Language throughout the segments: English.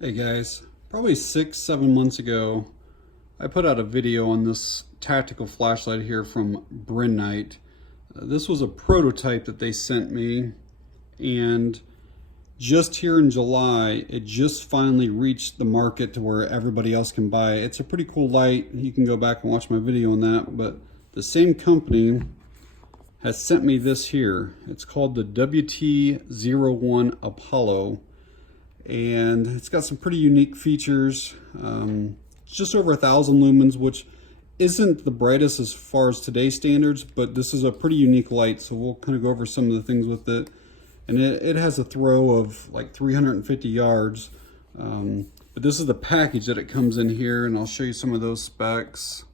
Hey guys, probably 6, 7 months ago, I put out a video on this tactical flashlight here from Brinyte. This was a prototype that they sent me, and just here in July, it just finally reached the market to where everybody else can buy it. It's a pretty cool light. You can go back and watch my video on that, but the same company has sent me this here. It's called the WT01 Apollo, and it's got some pretty unique features. It's just over 1,000 lumens, which isn't the brightest as far as today's standards, but this is a pretty unique light, so we'll kind of go over some of the things with it. And it has a throw of like 350 yards, but this is the package that it comes in here, and I'll show you some of those specs.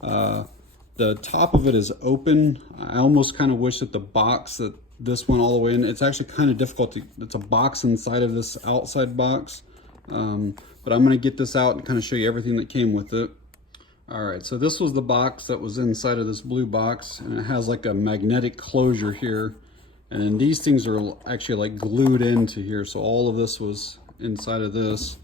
The top of it is open. I almost kind of wish that the box that this went all the way in. It's actually kind of difficult to, it's a box inside of this outside box. But I'm gonna get this out and kind of show you everything that came with it. All right, so this was the box that was inside of this blue box, and it has like a magnetic closure here. And then these things are actually like glued into here. So all of this was inside of this.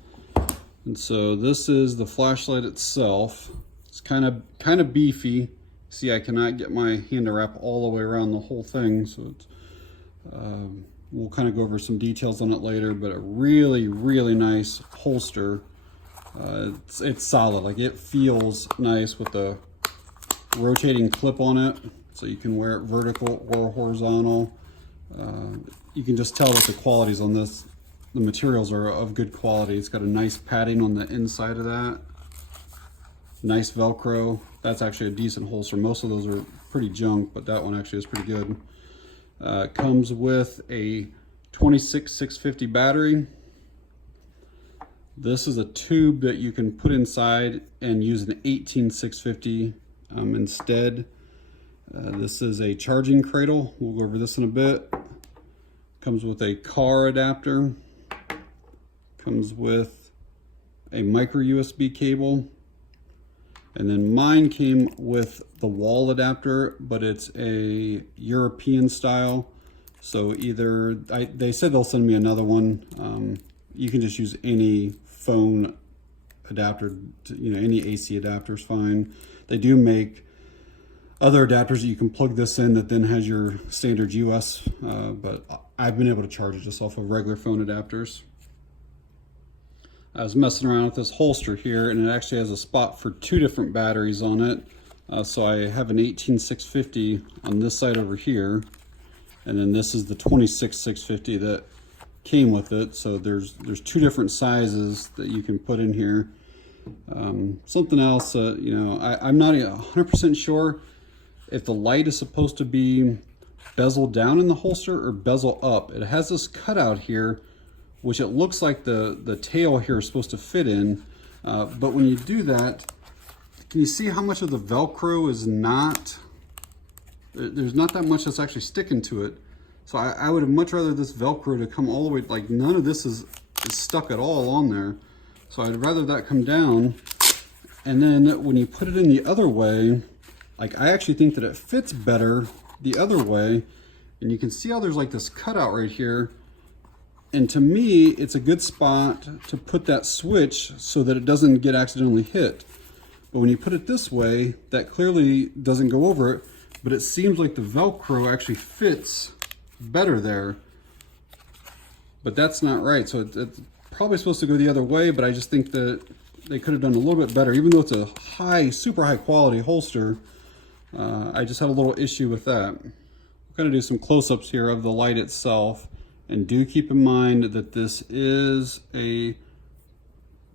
And so this is the flashlight itself. It's kind of beefy. See, I cannot get my hand to wrap all the way around the whole thing, so it's, we'll kind of go over some details on it later, but a really, really nice holster. It's solid, like it feels nice with the rotating clip on it, so you can wear it vertical or horizontal. You can just tell that the qualities on this, the materials are of good quality. It's got a nice padding on the inside of that. Nice Velcro. That's actually a decent holster. Most of those are pretty junk, but that one actually is pretty good. It comes with a 26650 battery. This is a tube that you can put inside and use an 18650 instead. This is a charging cradle. We'll go over this in a bit. Comes with a car adapter. Comes with a micro USB cable. And then mine came with the wall adapter, but it's a European style. So either, they said they'll send me another one. You can just use any phone adapter, any AC adapter is fine. They do make other adapters that you can plug this in that then has your standard US, but I've been able to charge it just off of regular phone adapters. I was messing around with this holster here, and it actually has a spot for 2 different batteries on it. So I have an 18650 on this side over here, and then this is the 26650 that came with it. So there's 2 different sizes that you can put in here. Something else, I'm not 100% sure if the light is supposed to be bezel down in the holster or bezel up. It has this cutout here, which it looks like the tail here is supposed to fit in. But when you do that, can you see how much of the Velcro is not, there's not that much that's actually sticking to it. So I would have much rather this Velcro to come all the way, like none of this is stuck at all on there. So I'd rather that come down. And then when you put it in the other way, like I actually think that it fits better the other way. And you can see how there's like this cutout right here. And to me, it's a good spot to put that switch so that it doesn't get accidentally hit. But when you put it this way, that clearly doesn't go over it, but it seems like the Velcro actually fits better there. But that's not right. So it's probably supposed to go the other way, but I just think that they could have done a little bit better. Even though it's a super high quality holster, I just had a little issue with that. We're gonna do some close-ups here of the light itself. And do keep in mind that this is a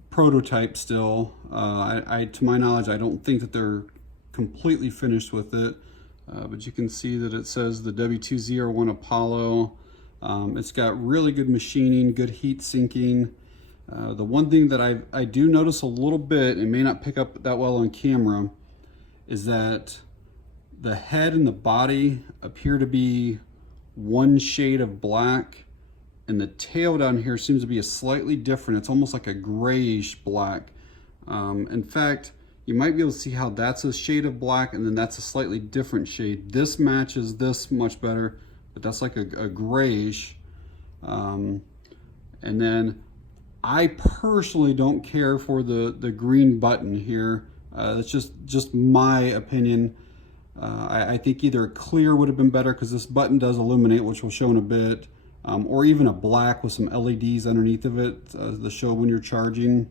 prototype still. To my knowledge, I don't think that they're completely finished with it. But you can see that it says the WT01 Apollo. It's got really good machining, good heat sinking. The one thing that I do notice a little bit, and may not pick up that well on camera, is that the head and the body appear to be one shade of black, and the tail down here seems to be a slightly different. It's almost like a grayish black. In fact, you might be able to see how that's a shade of black, and then that's a slightly different shade. This matches this much better, but that's like a grayish. And then I personally don't care for the green button here. That's just my opinion. I think either a clear would have been better because this button does illuminate, which we'll show in a bit, or even a black with some LEDs underneath of it to show when you're charging.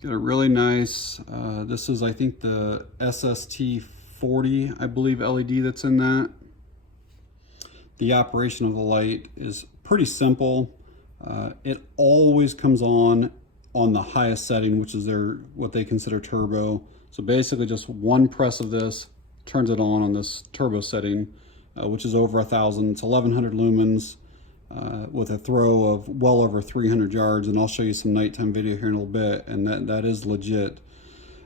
Got a really nice, this is I think the SST40, I believe, LED that's in that. The operation of the light is pretty simple. It always comes on the highest setting, which is what they consider turbo. So basically just one press of this turns it on this turbo setting, which is over 1,000. It's 1,100 lumens with a throw of well over 300 yards. And I'll show you some nighttime video here in a little bit, and that is legit.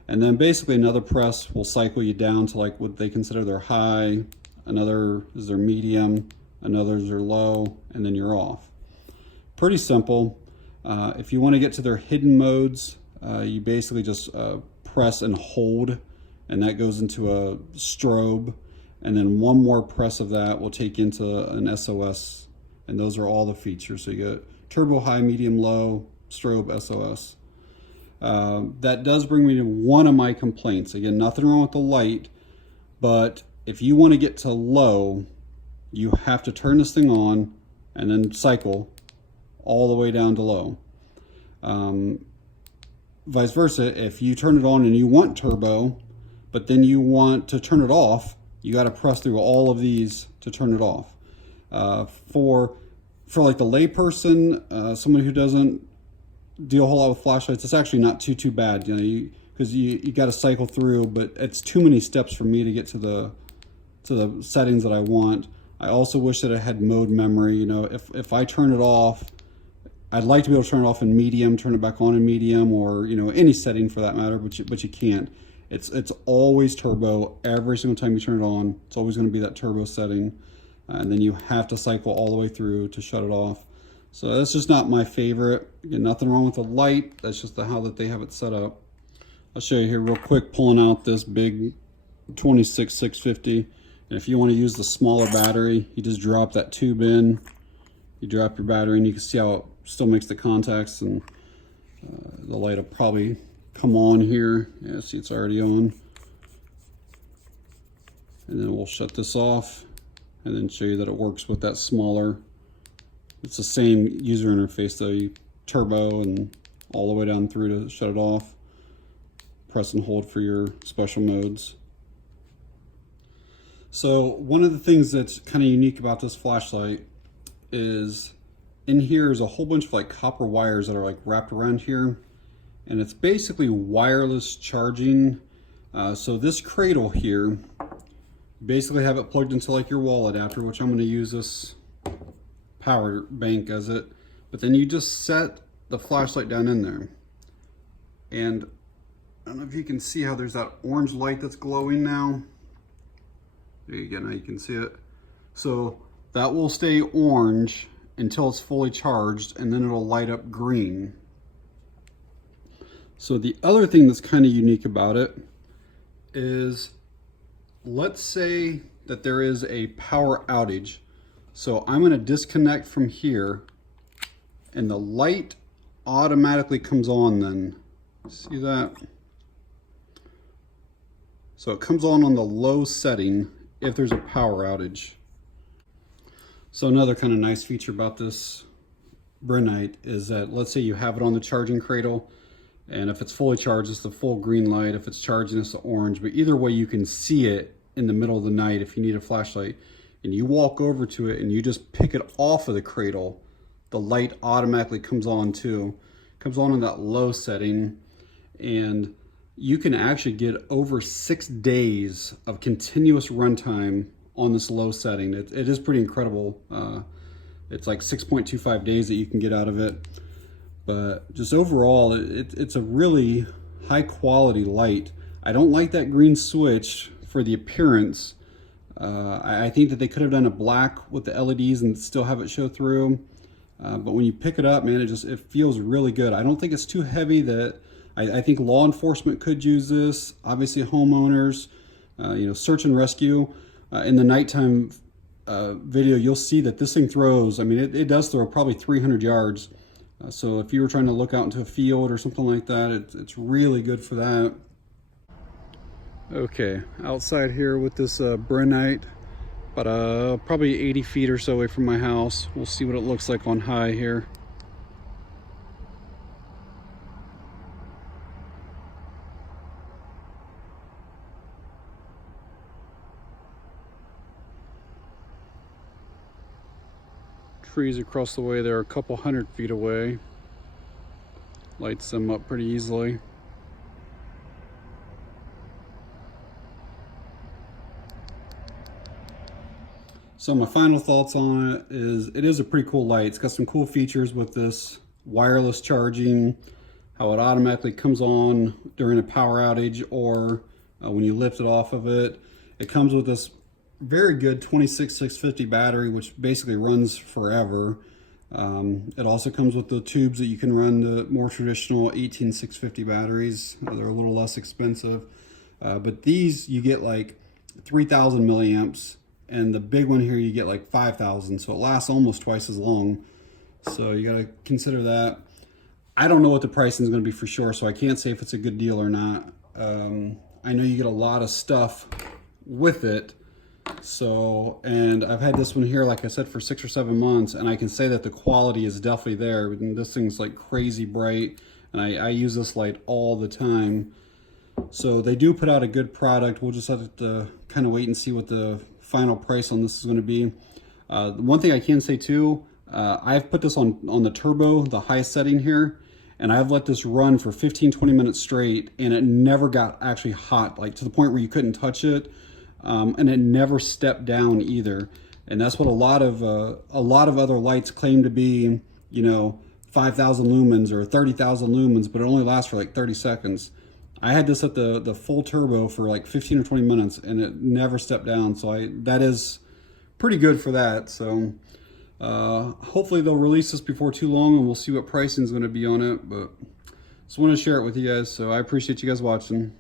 And then basically another press will cycle you down to like what they consider their high, another is their medium, another is their low, and then you're off. Pretty simple. If you want to get to their hidden modes, you basically just press and hold, and that goes into a strobe, and then one more press of that will take you into an SOS, and those are all the features. So you get turbo, high, medium, low, strobe, SOS. That does bring me to one of my complaints. Again, nothing wrong with the light, but if you want to get to low, you have to turn this thing on and then cycle all the way down to low. Vice versa, if you turn it on and you want turbo, but then you want to turn it off, you got to press through all of these to turn it off. For like the layperson, someone who doesn't deal a whole lot with flashlights, it's actually not too bad, you know, because you got to cycle through, but it's too many steps for me to get to the settings that I want. I also wish that it had mode memory. You know, if I turn it off, I'd like to be able to turn it off in medium, turn it back on in medium, or, you know, any setting for that matter, but you can't. It's always turbo every single time you turn it on. It's always going to be that turbo setting, and then you have to cycle all the way through to shut it off. So that's just not my favorite. Again, nothing wrong with the light. That's just how that they have it set up. I'll show you here real quick, pulling out this big 26650. And if you want to use the smaller battery, you just drop that tube in. You drop your battery, and you can see how it still makes the contacts, and the light will probably come on here. Yeah, see, it's already on. And then we'll shut this off and then show you that it works with that smaller. It's the same user interface though. You turbo and all the way down through to shut it off. Press and hold for your special modes. So one of the things that's kind of unique about this flashlight is in here is a whole bunch of like copper wires that are like wrapped around here, and it's basically wireless charging. So this cradle here, you basically have it plugged into like your wall adapter, which I'm going to use this power bank as it, but then you just set the flashlight down in there, and I don't know if you can see how there's that orange light that's glowing now. There you go, now you can see it. So that will stay orange until it's fully charged, and then it'll light up green. So the other thing that's kind of unique about it is, let's say that there is a power outage. So I'm going to disconnect from here, and the light automatically comes on then. See that? So it comes on the low setting if there's a power outage. So another kind of nice feature about this Brinyte is that, let's say you have it on the charging cradle, and if it's fully charged, it's the full green light. If it's charging, it's the orange. But either way, you can see it in the middle of the night if you need a flashlight. And you walk over to it and you just pick it off of the cradle, the light automatically comes on too. Comes on in that low setting, and you can actually get over 6 days of continuous runtime on this low setting. It is pretty incredible. It's like 6.25 days that you can get out of it. But just overall, it's a really high quality light. I don't like that green switch for the appearance. I think that they could have done a black with the LEDs and still have it show through. But when you pick it up, man, it feels really good. I don't think it's too heavy. That I think law enforcement could use this. Obviously homeowners, you know, search and rescue. In the nighttime video, you'll see that this thing throws, I mean, it does throw probably 300 yards. So if you were trying to look out into a field or something like that, it's really good for that. Okay, outside here with this Brinyte, about probably 80 feet or so away from my house. We'll see what it looks like on high here. Trees across the way there are a couple 100 feet away. Lights them up pretty easily. So my final thoughts on it is a pretty cool light. It's got some cool features with this wireless charging, how it automatically comes on during a power outage or when you lift it off of it. It comes with this very good 26650 battery, which basically runs forever. It also comes with the tubes that you can run the more traditional 18650 batteries. They're a little less expensive, but these you get like 3000 milliamps, and the big one here you get like 5000, so it lasts almost twice as long. So you got to consider that. I don't know what the pricing is going to be for sure, so I can't say if it's a good deal or not. I know you get a lot of stuff with it. So, and I've had this one here, like I said, for 6 or 7 months, and I can say that the quality is definitely there. And this thing's like crazy bright, and I use this light all the time. So they do put out a good product. We'll just have to kind of wait and see what the final price on this is going to be. One thing I can say too, I've put this on the turbo, the highest setting here, and I've let this run for 15-20 minutes straight, and it never got actually hot, like to the point where you couldn't touch it. And it never stepped down either. And that's what a lot of other lights claim to be, you know, 5,000 lumens or 30,000 lumens, but it only lasts for like 30 seconds. I had this at the full turbo for like 15 or 20 minutes, and it never stepped down. So that is pretty good for that. So hopefully they'll release this before too long, and we'll see what pricing is going to be on it. But just want to share it with you guys. So I appreciate you guys watching.